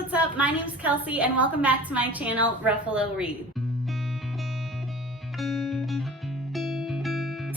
what's up? My name's Kelsey and welcome back to my channel, Ruffalo Reads.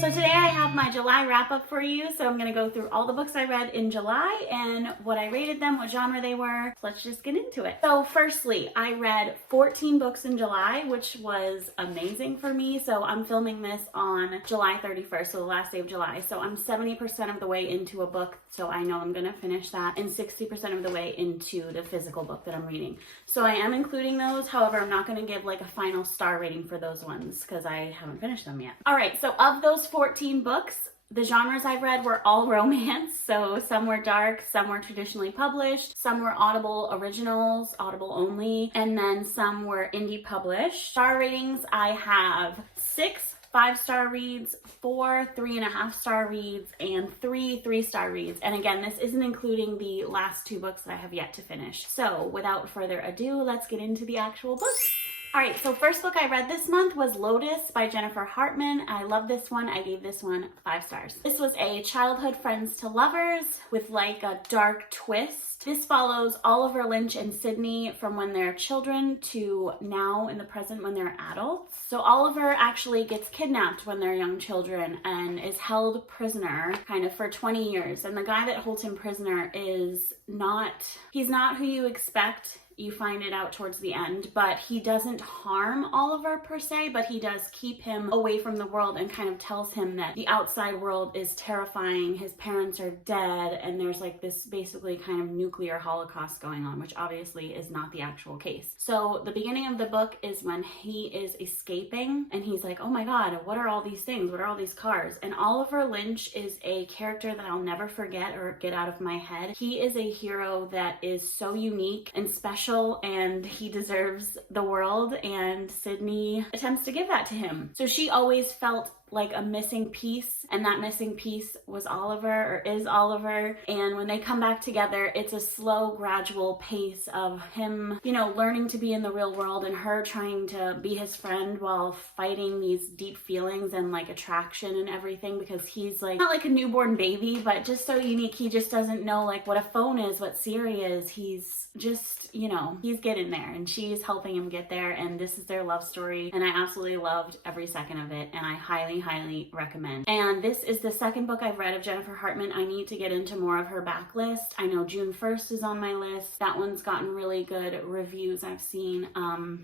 So today I have my July wrap up for you. So I'm going to go through all the books I read in July and what I rated them, what genre they were. So let's just get into it. So firstly, I read 14 books in July, which was amazing for me. So I'm filming this on July 31st, so the last day of July. So I'm 70% of the way into a book. So I know I'm going to finish that, and 60% of the way into the physical book that I'm reading. So I am including those. However, I'm not going to give like a final star rating for those ones because I haven't finished them yet. All right, so of those 14 books, the genres I read were all romance. So some were dark, some were traditionally published, some were Audible originals, Audible only, and then some were indie published. Star ratings, I have 6 5-star reads, 4 3.5-star reads, and 3 3-star reads. And again, this isn't including the last 2 books that I have yet to finish. So without further ado, let's get into the actual books. All right, so first book I read this month was Lotus by Jennifer Hartman. I love this one. I gave this one 5 stars. This was a childhood friends to lovers with like a dark twist. This follows Oliver, Lynch, and Sydney from when they're children to now in the present when they're adults. So Oliver actually gets kidnapped when they're young children and is held prisoner kind of for 20 years. And the guy that holds him prisoner he's not who you expect. You find it out towards the end, but he doesn't harm Oliver per se, but he does keep him away from the world and kind of tells him that the outside world is terrifying, his parents are dead, and there's like this basically kind of nuclear holocaust going on, which obviously is not the actual case. So the beginning of the book is when he is escaping and he's like, oh my God, what are all these things? What are all these cars? And Oliver Lynch is a character that I'll never forget or get out of my head. He is a hero that is so unique and special, and he deserves the world, and Sydney attempts to give that to him. So she always felt like a missing piece, and that missing piece was Oliver, or is Oliver. And when they come back together, it's a slow, gradual pace of him, you know, learning to be in the real world and her trying to be his friend while fighting these deep feelings and like attraction and everything, because he's like not like a newborn baby, but just so unique. He just doesn't know like what a phone is, what Siri is. He's just, you know, he's getting there, and she's helping him get there, and this is their love story, and I absolutely loved every second of it, and I highly recommend. And this is the second book I've read of Jennifer Hartman. I need to get into more of her backlist. I know June 1st is on my list. That one's gotten really good reviews I've seen.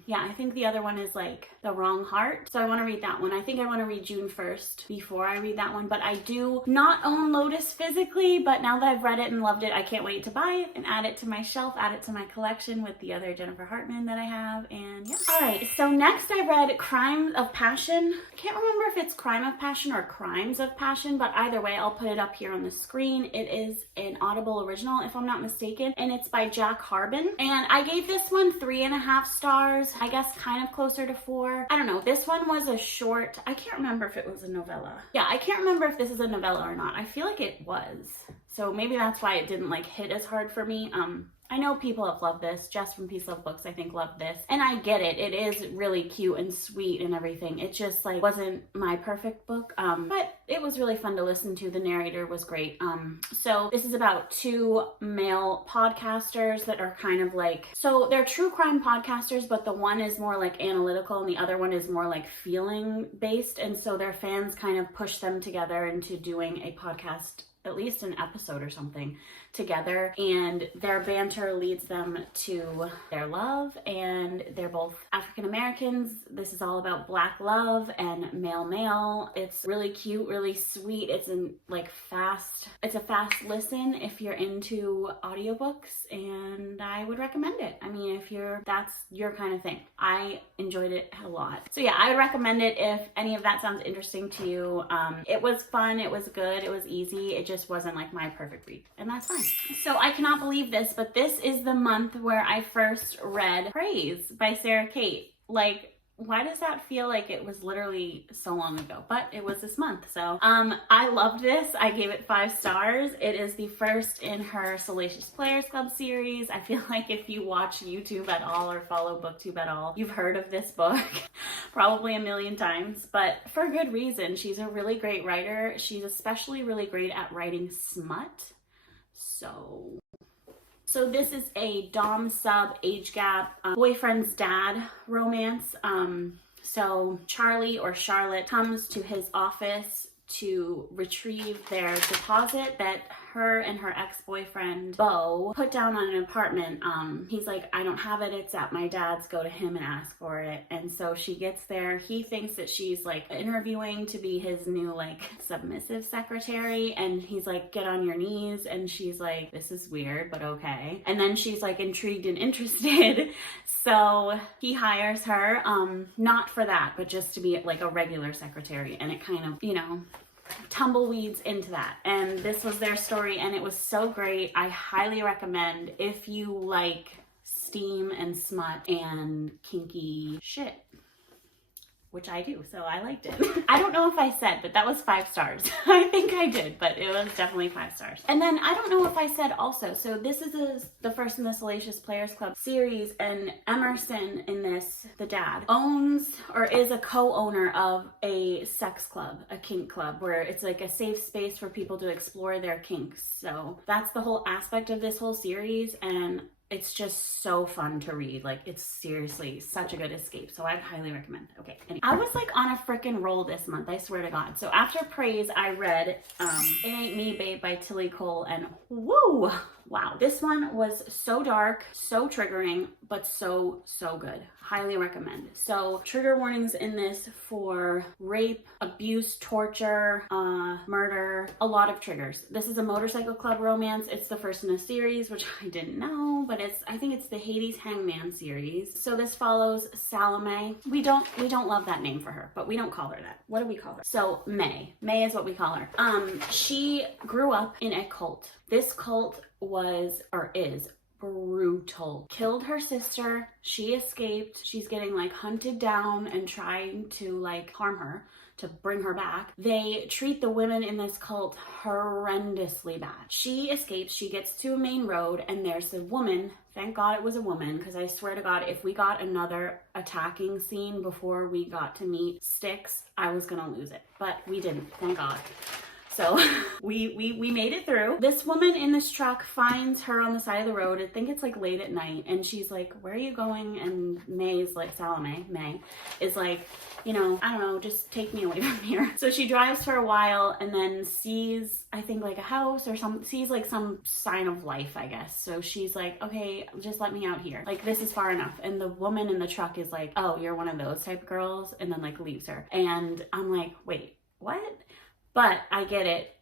Yeah, I think the other one is like The Wrong Heart, so I want to read that one. I think I want to read June 1st before I read that one, but I do not own Lotus physically, but now that I've read it and loved it, I can't wait to buy it and add it to my shelf, add it to my collection with the other Jennifer Hartman that I have. And yeah. All right, so next I read Crime of Passion. I can't remember if it's Crime of Passion or Crimes of Passion, but either way, I'll put it up here on the screen. It is an Audible original, if I'm not mistaken, and it's by Jack Hartman. And I gave this one 3.5 stars, I guess kind of closer to 4. I don't know. This one was a short. I can't remember if it was a novella. Yeah, I can't remember if this is a novella or not. I feel like it was. So maybe that's why it didn't like hit as hard for me. I know people have loved this. Jess from Peace Love Books, I think, loved this. And I get it. It is really cute and sweet and everything. It just like wasn't my perfect book. But it was really fun to listen to. The narrator was great. So this is about 2 male podcasters that are kind of like, so they're true crime podcasters, but the one is more like analytical and the other one is more like feeling based. And so their fans kind of push them together into doing a podcast, at least an episode or something together, and their banter leads them to their love, and they're both African Americans. This is all about Black love and male. It's really cute, really sweet. It's a fast listen if you're into audiobooks, and I would recommend it. I mean, that's your kind of thing. I enjoyed it a lot. So yeah, I would recommend it if any of that sounds interesting to you. It was fun, it was good, it was easy. It just wasn't like my perfect read, and that's fine. So I cannot believe this, but this is the month where I first read Praise by Sarah Kate. Like, why does that feel like it was literally so long ago? But it was this month. So I loved this. I gave it 5 stars. It is the first in her Salacious Players Club series. I feel like if you watch YouTube at all or follow BookTube at all, you've heard of this book probably a million times, but for good reason. She's a really great writer. She's especially really great at writing smut. So So this is a dom sub age gap boyfriend's dad romance. So Charlie or Charlotte comes to his office to retrieve their deposit that her and her ex-boyfriend Beau put down on an apartment. He's like, I don't have it, it's at my dad's, go to him and ask for it. And so she gets there. He thinks that she's like interviewing to be his new like submissive secretary, and he's like, get on your knees, and she's like, this is weird, but okay. And then she's like intrigued and interested. So he hires her, not for that, but just to be like a regular secretary. And it kind of, you know, tumbleweeds into that. And this was their story, and it was so great. I highly recommend if you like steam and smut and kinky shit, which I do, so I liked it. I don't know if I said, but that was 5 stars. I think I did, but it was definitely 5 stars. And then I don't know if I said also, so this is the first in the Salacious Players Club series, and Emerson in this, the dad, owns or is a co-owner of a sex club, a kink club, where it's like a safe space for people to explore their kinks. So that's the whole aspect of this whole series, and it's just so fun to read. Like, it's seriously such a good escape. So I'd highly recommend it. Okay, anyway. I was like on a freaking roll this month, I swear to God. So after Praise, I read It Ain't Me, Babe by Tilly Cole, and woo! Wow. This one was so dark, so triggering, but so good. Highly recommend. So trigger warnings in this for rape, abuse, torture, murder, a lot of triggers. This is a motorcycle club romance. It's the first in a series, which I didn't know, but I think it's the Hades Hangman series. So this follows Salome. We don't love that name for her, but we don't call her that. What do we call her? So May is what we call her. She grew up in a cult. This cult was, or is, brutal. Killed her sister. She escaped. She's getting like hunted down and trying to like harm her to bring her back. They treat the women in this cult horrendously bad. She escapes. She gets to a main road, and there's a woman. Thank God it was a woman, because I swear to God, if we got another attacking scene before we got to meet Styx, I was gonna lose it. But we didn't, thank God. So we made it through. This woman in this truck finds her on the side of the road. I think it's like late at night, and she's like, where are you going? And May's like, Salome, May, is like, you know, I don't know, just take me away from here. So she drives for a while and then sees, I think, like a house or sees like some sign of life, I guess. So she's like, okay, just let me out here. Like, this is far enough. And the woman in the truck is like, oh, you're one of those type of girls, and then like leaves her. And I'm like, wait, what? But I get it.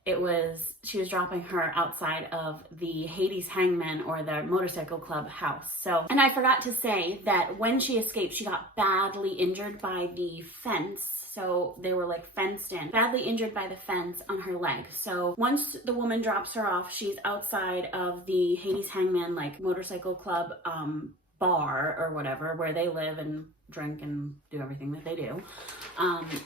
She was dropping her outside of the Hades Hangman, or the motorcycle club house. So, and I forgot to say that when she escaped, she got badly injured by the fence. So they were like fenced in, badly injured by the fence on her leg. So once the woman drops her off, she's outside of the Hades Hangman, like motorcycle club, bar or whatever, where they live and drink and do everything that they do.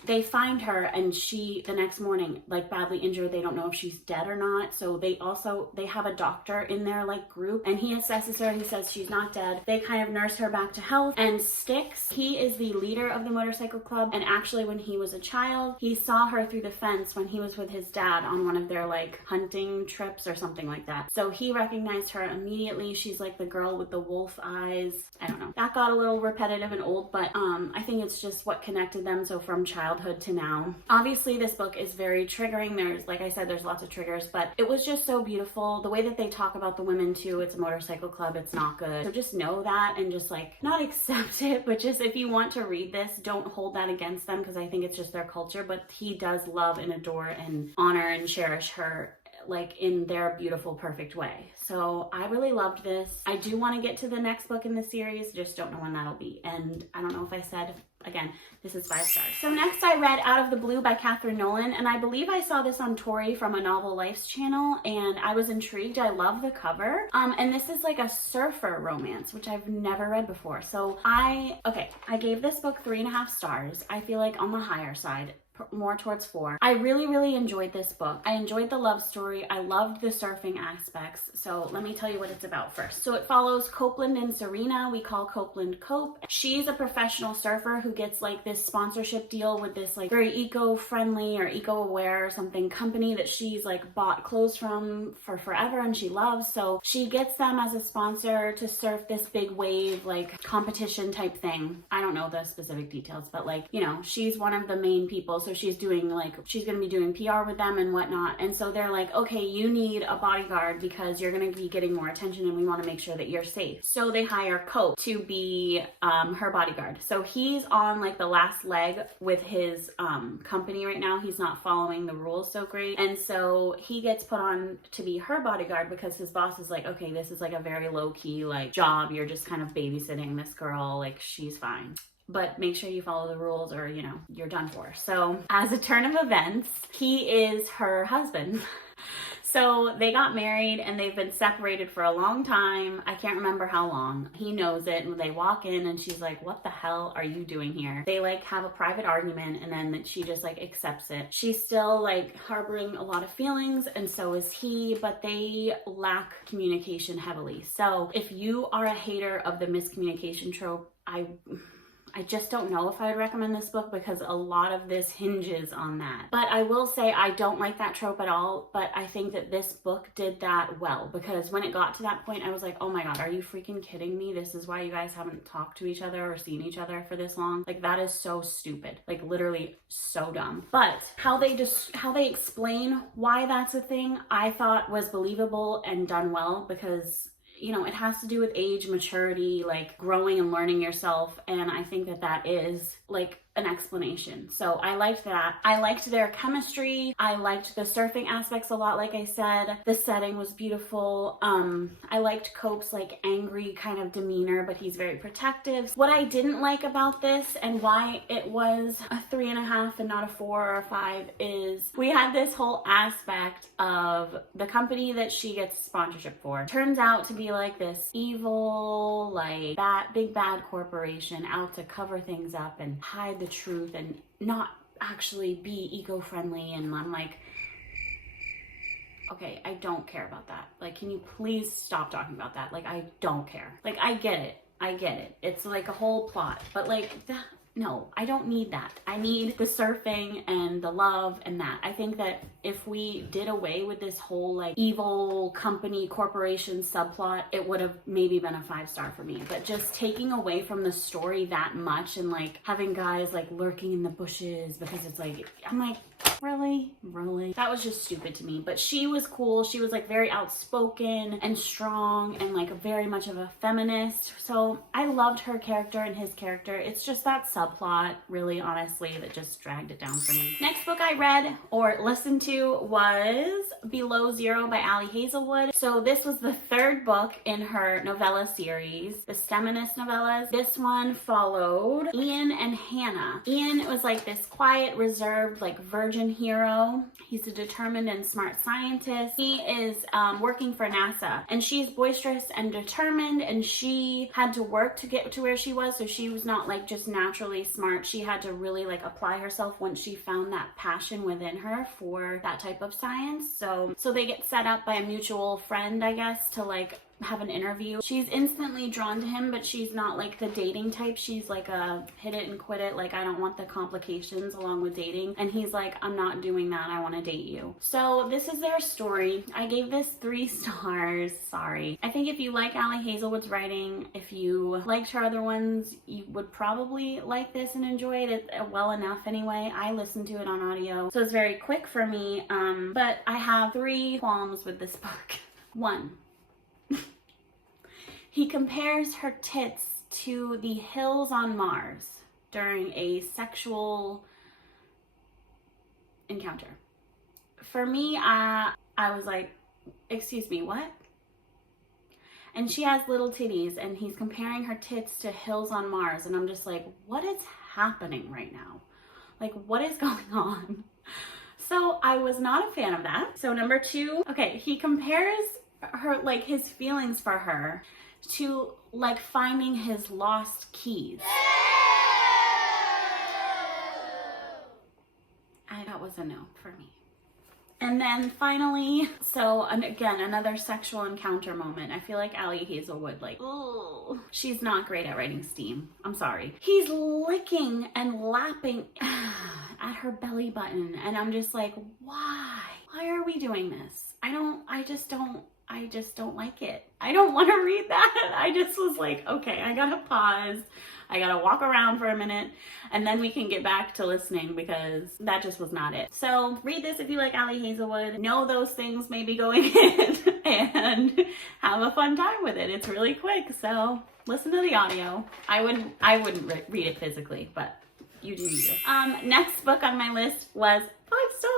They find her, and she, the next morning, like badly injured. They don't know if she's dead or not. So they have a doctor in their like group, and he assesses her. He says she's not dead. They kind of nurse her back to health. And Styx, he is the leader of the motorcycle club. And actually, when he was a child, he saw her through the fence when he was with his dad on one of their like hunting trips or something like that. So he recognized her immediately. She's like the girl with the wolf eyes. I don't know. That got a little repetitive and old, but I think it's just what connected them. So from childhood to now. Obviously, this book is very triggering. There's, like I said, there's lots of triggers, but it was just so beautiful. The way that they talk about the women too, it's a motorcycle club, it's not good. So just know that, and just like, not accept it, but just if you want to read this, don't hold that against them, because I think it's just their culture. But he does love and adore and honor and cherish her, like in their beautiful, perfect way. So I really loved this. I do want to get to the next book in the series, just don't know when that'll be. And I don't know if I said, again, this is 5 stars. So next I read Out of the Blue by Katherine Nolan, and I believe I saw this on Tori from A Novel Life's channel, and I was intrigued. I love the cover. And this is like a surfer romance, which I've never read before. So I gave this book 3.5 stars. I feel like on the higher side more towards 4. I really enjoyed this book. I enjoyed the love story. I loved the surfing aspects. So let me tell you what it's about first. So it follows Copeland and Serena. We call Copeland Cope. She's a professional surfer who gets like this sponsorship deal with this like very eco-friendly or eco-aware or something company that she's like bought clothes from for forever and she loves. So she gets them as a sponsor to surf this big wave like competition type thing. I don't know the specific details, but like, you know, she's one of the main people. So she's doing like, she's going to be doing PR with them and whatnot. And so they're like, okay, you need a bodyguard because you're going to be getting more attention and we want to make sure that you're safe. So they hire Cope to be her bodyguard. So he's on like the last leg with his company right now. He's not following the rules so great. And so he gets put on to be her bodyguard because his boss is like, okay, this is like a very low key like job. You're just kind of babysitting this girl. Like she's fine, but make sure you follow the rules or, you know, you're done for. So as a turn of events, he is her husband. So they got married and they've been separated for a long time. I can't remember how long. He knows it and they walk in and she's like, what the hell are you doing here? They like have a private argument and then she just like accepts it. She's still like harboring a lot of feelings and so is he, but they lack communication heavily. So if you are a hater of the miscommunication trope, I just don't know if I would recommend this book because a lot of this hinges on that. But I will say I don't like that trope at all, but I think that this book did that well because when it got to that point, I was like, oh my God, are you freaking kidding me? This is why you guys haven't talked to each other or seen each other for this long. Like that is so stupid, like literally so dumb. But how they explain why that's a thing, I thought was believable and done well because you know, it has to do with age, maturity, like growing and learning yourself. And I think that that is like an explanation. So I liked that. I liked their chemistry. I liked the surfing aspects a lot. Like I said, the setting was beautiful. I liked Cope's like angry kind of demeanor, but he's very protective. What I didn't like about this and why it was a 3.5 and not a 4 or a 5 is we had this whole aspect of the company that she gets sponsorship for. Turns out to be like this evil, like big bad corporation out to cover things up and hide the truth and not actually be eco-friendly. And I'm like, okay, I don't care about that. Like, can you please stop talking about that? Like, I don't care. Like, I get it. It's like a whole plot, but like that, no, I don't need that. I need the surfing and the love and that. I think that if we did away with this whole like evil company corporation subplot, it would have maybe been a 5-star for me. But just taking away from the story that much and like having guys like lurking in the bushes because it's like, I'm like, really? That was just stupid to me. But she was cool. She was like very outspoken and strong and like very much of a feminist. So I loved her character and his character. It's just that subplot, really, honestly, that just dragged it down for me. Next book I read or listened to was Below Zero by Hazelwood. So this was the 3rd book in her novella series, the Steminist novellas. This one followed Ian and Hannah. Ian was like this quiet, reserved, like virgin hero. He's a determined and smart scientist. He is working for NASA and she's boisterous and determined and she had to work to get to where she was. So she was not like just naturally smart. She had to really like apply herself once she found that passion within her for that type of science. So they get set up by a mutual friend, I guess, to like have an interview. She's instantly drawn to him, but she's not like the dating type. She's like a hit it and quit it. Like, I don't want the complications along with dating. And he's like, I'm not doing that. I want to date you. So this is their story. I gave this 3 stars. Sorry. I think if you like Hazelwood's writing, if you liked her other ones, you would probably like this and enjoy it well enough anyway. I listened to it on audio, so it's very quick for me. But I have 3 qualms with this book. 1. He compares her tits to the hills on Mars during a sexual encounter. For me, I was like, excuse me, what? And she has little titties and he's comparing her tits to hills on Mars. And I'm just like, what is happening right now? Like, what is going on? So I was not a fan of that. So number 2, okay, he compares her, like his feelings for her to like finding his lost keys. was a no for me. And then finally, so again, another sexual encounter moment. I feel like Allie Hazelwood, like, oh, she's not great at writing steam. I'm sorry. He's licking and lapping at her belly button. And I'm just like, why? Why are we doing this? I just don't like it. I don't want to read that. I just was like, okay, I gotta pause. I gotta walk around for a minute and then we can get back to listening because that just was not it. So read this if you like Allie Hazelwood. Know those things may be going in and have a fun time with it. It's really quick, so listen to the audio. I wouldn't read it physically, but you do you. Next book on my list was 5 stars.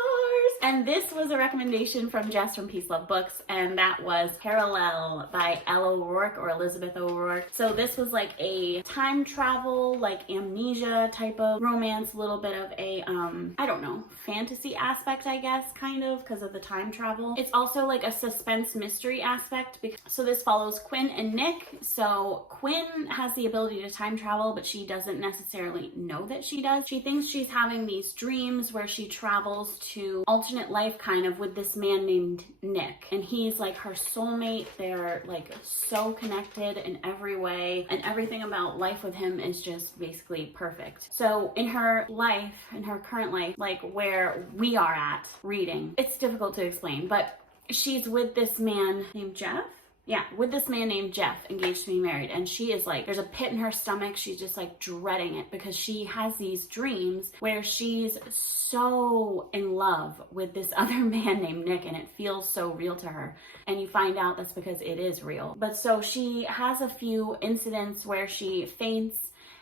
And this was a recommendation from Jess from Peace Love Books, and that was Parallel by Elle O'Rourke or Elizabeth O'Rourke. So this was like a time travel, like amnesia type of romance, a little bit of a, I don't know, fantasy aspect, I guess, kind of, because of the time travel. It's also like a suspense mystery aspect. So this follows Quinn and Nick. So Quinn has the ability to time travel, but she doesn't necessarily know that she does. She thinks she's having these dreams where she travels to alternate life kind of with this man named Nick, and he's like her soulmate. They're like so connected in every way, and everything about life with him is just basically perfect. So in her life, in her current life, like where we are at reading, it's difficult to explain, but she's with this man named Jeff. Yeah, with this man named Jeff, engaged to be married. And she is like, there's a pit in her stomach. She's just like dreading it because she has these dreams where she's so in love with this other man named Nick, and it feels so real to her. And you find out that's because it is real. But so she has a few incidents where she faints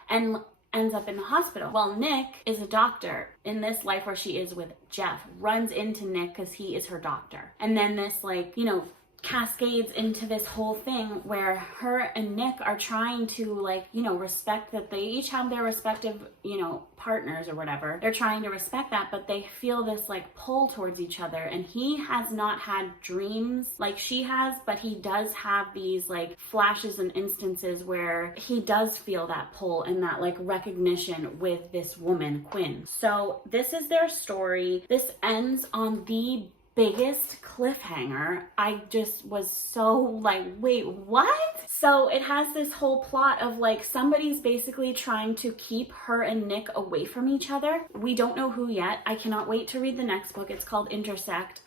and ends up in the hospital. Well, Nick is a doctor in this life where she is with Jeff, runs into Nick because he is her doctor. And then this, like, you know, cascades into this whole thing where her and Nick are trying to, like, you know, respect that they each have their respective, you know, partners or whatever. They're trying to respect that, but they feel this like pull towards each other. And he has not had dreams like she has, but he does have these like flashes and instances where he does feel that pull and that like recognition with this woman, Quinn. So this is their story. This ends on the biggest cliffhanger. I just was so like, wait, what? So it has this whole plot of like somebody's basically trying to keep her and Nick away from each other. We don't know who yet. I cannot wait to read the next book. It's called Intersect.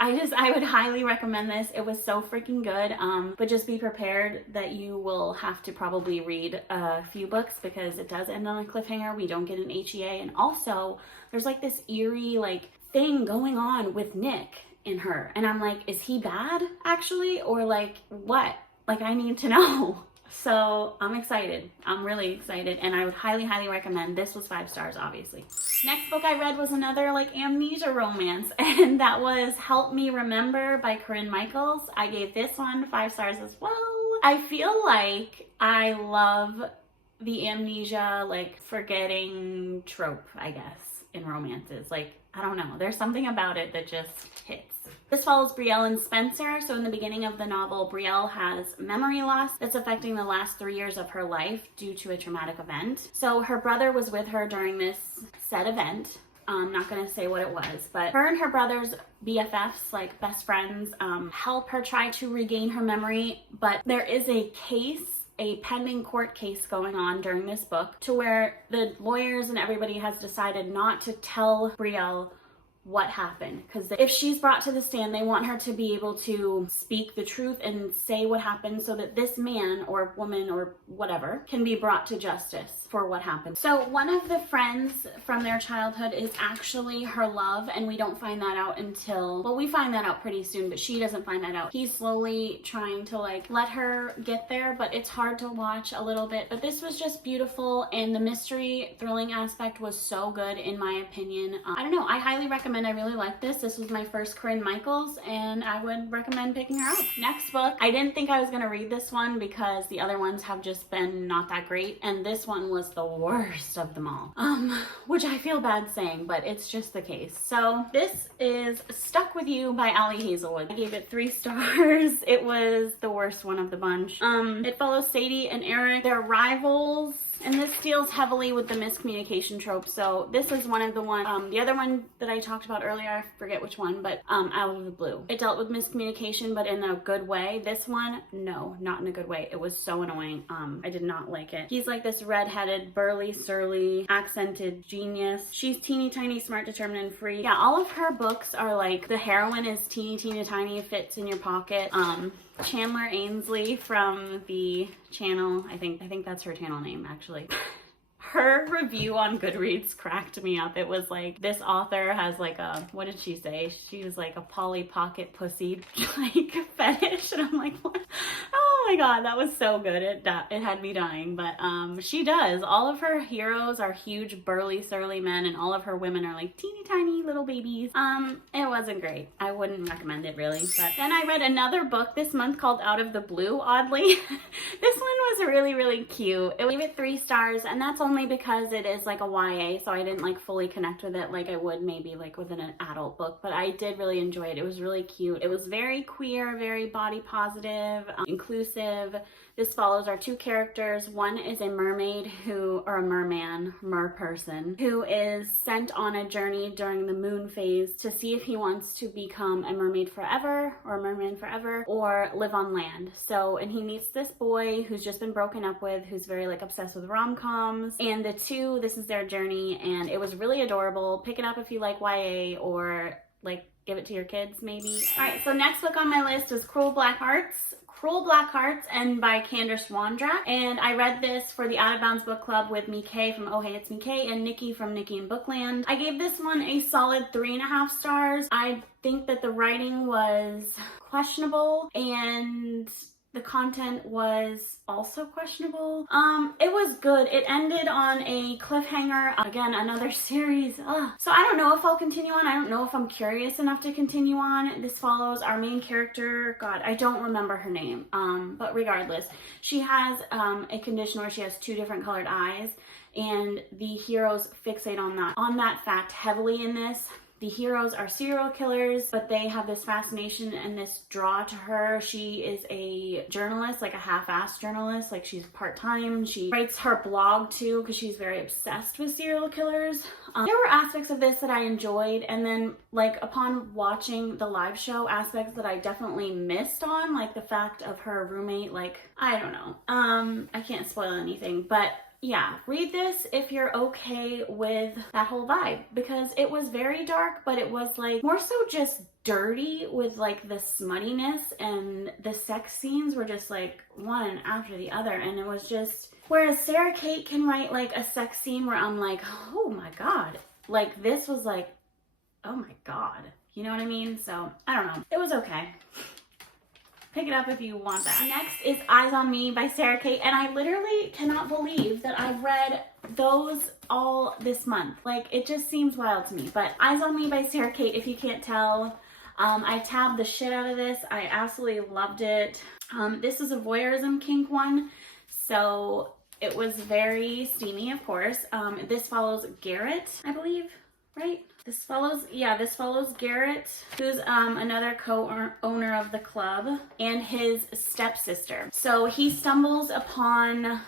I would highly recommend this. It was so freaking good. But just be prepared that you will have to probably read a few books because it does end on a cliffhanger. We don't get an HEA. And also there's like this eerie like thing going on with Nick and her. And I'm like, is he bad actually? Or like what? Like I need to know. So I'm excited. I'm really excited. And I would highly, highly recommend. This was 5 stars, obviously. Next book I read was another like amnesia romance, and that was Help Me Remember by Corinne Michaels. I gave this one 5 stars as well. I feel like I love the amnesia, like forgetting trope, I guess, in romances. Like, I don't know. There's something about it that just hits. This follows Brielle and Spencer. So in the beginning of the novel, Brielle has memory loss that's affecting the last 3 years of her life due to a traumatic event. So her brother was with her during this said event. I'm not going to say what it was, but her and her brother's BFFs, like best friends, help her try to regain her memory. But there is a pending court case going on during this book to where the lawyers and everybody has decided not to tell Brielle what happened, because if she's brought to the stand, they want her to be able to speak the truth and say what happened so that this man or woman or whatever can be brought to justice for what happened. So one of the friends from their childhood is actually her love, and we don't find that out until, well, we find that out pretty soon, but she doesn't find that out. He's slowly trying to like let her get there, but it's hard to watch a little bit. But this was just beautiful, and the mystery thrilling aspect was so good in my opinion. I don't know, I highly recommend. I really like this. This was my first Corinne Michaels, and I would recommend picking her up. Next book, I didn't think I was going to read this one because the other ones have just been not that great, and this one was the worst of them all. Which I feel bad saying, but it's just the case. So this is Stuck With You by Allie Hazelwood. I gave it 3 stars. It was the worst one of the bunch. It follows Sadie and Eric. They're rivals. And this deals heavily with the miscommunication trope. So this is one of the the other one that I talked about earlier, I forget which one, but Out of the Blue. It dealt with miscommunication, but in a good way. This one, no, not in a good way. It was so annoying. I did not like it. He's like this redheaded, burly, surly, accented genius. She's teeny tiny, smart, determined, and free. Yeah, all of her books are like, the heroine is teeny tiny, fits in your pocket. Chandler Ainsley from the channel, I think that's her channel name actually. Her review on Goodreads cracked me up. It was like, this author has like a, what did she say? She was like a Polly Pocket pussy like fetish, and I'm like, what? Oh my god, that was so good. It had me dying. But she does. All of her heroes are huge, burly, surly men, and all of her women are like teeny tiny little babies. It wasn't great. I wouldn't recommend it really. But then I read another book this month called Out of the Blue, oddly. This one was really cute. I gave it 3 stars, and that's only because it is like a YA, so I didn't like fully connect with it like I would maybe like with an adult book, but I did really enjoy it. It was really cute. It was very queer, very body positive, inclusive. This follows our 2 characters. One is a mermaid or a merman, person, who is sent on a journey during the moon phase to see if he wants to become a mermaid forever or a merman forever or live on land. So, and he meets this boy who's just been broken up with, who's very like obsessed with rom-coms, and the 2, this is their journey, and it was really adorable. Pick it up if you like YA, or like give it to your kids maybe. All right, so next book on my list is Cruel Black Hearts, and by Candace Wandrak. And I read this for the Out of Bounds book club with Michae from Oh Hey It's Michae and Nikki from Nikki and Bookland. I gave this one a solid 3.5 stars. I think that the writing was questionable and the content was also questionable. It was good. It ended on a cliffhanger. Again, another series. So I don't know if I'll continue on. I don't know if I'm curious enough to continue on. This follows our main character. God, I don't remember her name. But regardless, she has a condition where she has 2 different colored eyes, and the heroes fixate on that fact heavily in this. The heroes are serial killers, but they have this fascination and this draw to her. She is a journalist, like a half-assed journalist, like she's part-time. She writes her blog too because she's very obsessed with serial killers. There were aspects of this that I enjoyed, and then like upon watching the live show, aspects that I definitely missed on, like the fact of her roommate, like, I don't know. I can't spoil anything, but yeah, read this if you're okay with that whole vibe, because it was very dark, but it was like more so just dirty with like the smuttiness, and the sex scenes were just like one after the other, and it was just, whereas Sarah Kate can write like a sex scene where I'm like, oh my god, like this was like, oh my god, you know what I mean? So I don't know, it was okay. Pick it up if you want that. Next is Eyes on Me by Sarah Kate, and I literally cannot believe that I've read those all this month. Like, it just seems wild to me. But Eyes on Me by Sarah Kate, if you can't tell, I tabbed the shit out of this. I absolutely loved it. This is a voyeurism kink one, so it was very steamy, of course. This follows Garrett, I believe, right? This follows Garrett, who's another co-owner of the club, and his stepsister. So he stumbles upon,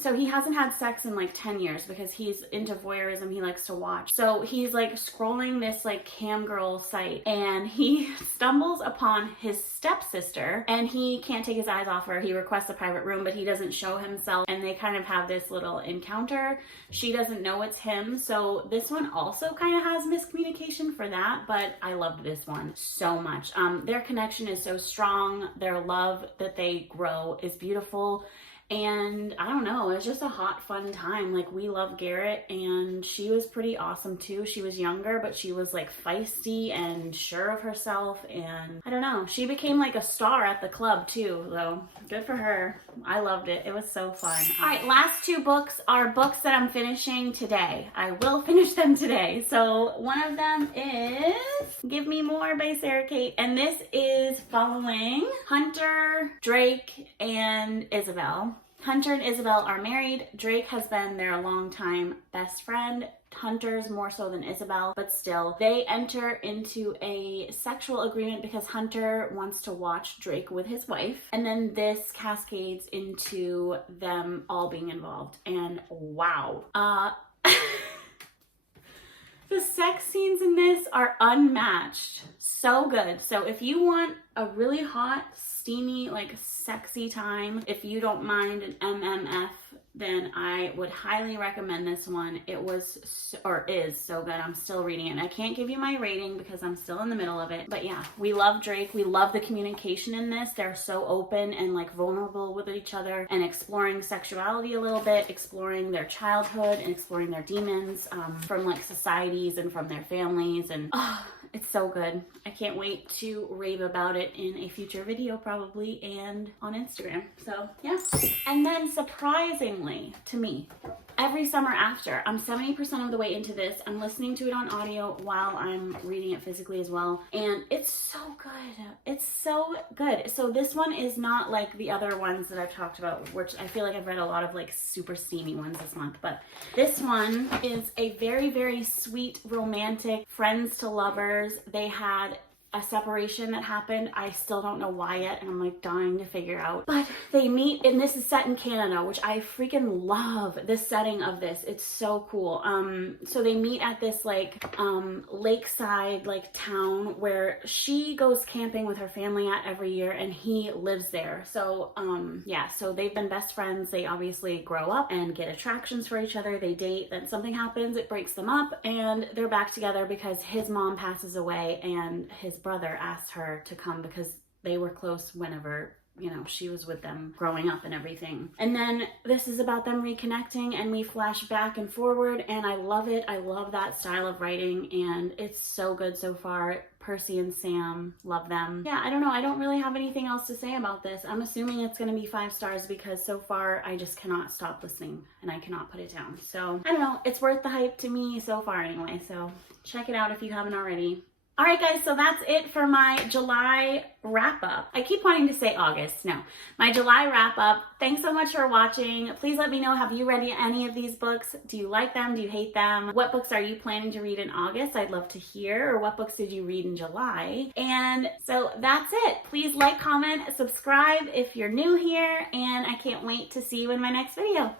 so he hasn't had sex in like 10 years because he's into voyeurism, he likes to watch. So he's like scrolling this like cam girl site, and he stumbles upon his stepsister, and he can't take his eyes off her. He requests a private room, but he doesn't show himself, and they kind of have this little encounter. She doesn't know it's him, so this one also kind of has miscommunication for that, but I loved this one so much. Their connection is so strong. Their love that they grow is beautiful. And I don't know, it's just a hot, fun time. Like, we love Garrett, and she was pretty awesome too. She was younger, but she was like feisty and sure of herself, and I don't know, she became like a star at the club too, though. Good for her. I loved it. It was so fun. All right, last 2 books are books that I'm finishing today. I will finish them today. So one of them is Give Me More by Sarah Kate, and this is following Hunter, Drake, and Isabel. Hunter and Isabel are married. Drake has been their longtime best friend. Hunter's more so than Isabel, but still, they enter into a sexual agreement because Hunter wants to watch Drake with his wife, and then this cascades into them all being involved, and wow. The sex scenes in this are unmatched. So good. So if you want a really hot, steamy, like sexy time, if you don't mind an MMF, then I would highly recommend this one. It was, or is so good. I'm still reading it. And I can't give you my rating because I'm still in the middle of it. But yeah, we love Drake. We love the communication in this. They're so open and like vulnerable with each other and exploring sexuality a little bit, exploring their childhood and exploring their demons from like societies and from their families. And it's so good. I can't wait to rave about it in a future video probably and on Instagram. So yeah. And then surprisingly to me, every summer after, I'm 70% of the way into this. I'm listening to it on audio while I'm reading it physically as well. And it's so good. It's so good. So this one is not like the other ones that I've talked about, which I feel like I've read a lot of like super steamy ones this month. But this one is a very, very sweet, romantic, friends to lovers. They had a separation that happened. I still don't know why yet, and I'm like dying to figure out. But they meet, and this is set in Canada, which I freaking love the setting of this. It's so cool. So they meet at this like lakeside like town where she goes camping with her family at every year, and he lives there. So yeah, so they've been best friends. They obviously grow up and get attractions for each other. They date, then something happens, it breaks them up, and they're back together because his mom passes away, and his brother asked her to come because they were close whenever, you know, she was with them growing up and everything. And then this is about them reconnecting, and we flash back and forward, and I love it. I love that style of writing, and it's so good so far. Percy and Sam, love them. Yeah, I don't know. I don't really have anything else to say about this. I'm assuming it's going to be 5 stars because so far I just cannot stop listening and I cannot put it down. So I don't know. It's worth the hype to me so far anyway. So check it out if you haven't already. All right, guys, so that's it for my July wrap up. I keep wanting to say August. No, my July wrap up. Thanks so much for watching. Please let me know, have you read any of these books? Do you like them? Do you hate them? What books are you planning to read in August? I'd love to hear. Or what books did you read in July? And so that's it. Please like, comment, subscribe if you're new here, and I can't wait to see you in my next video.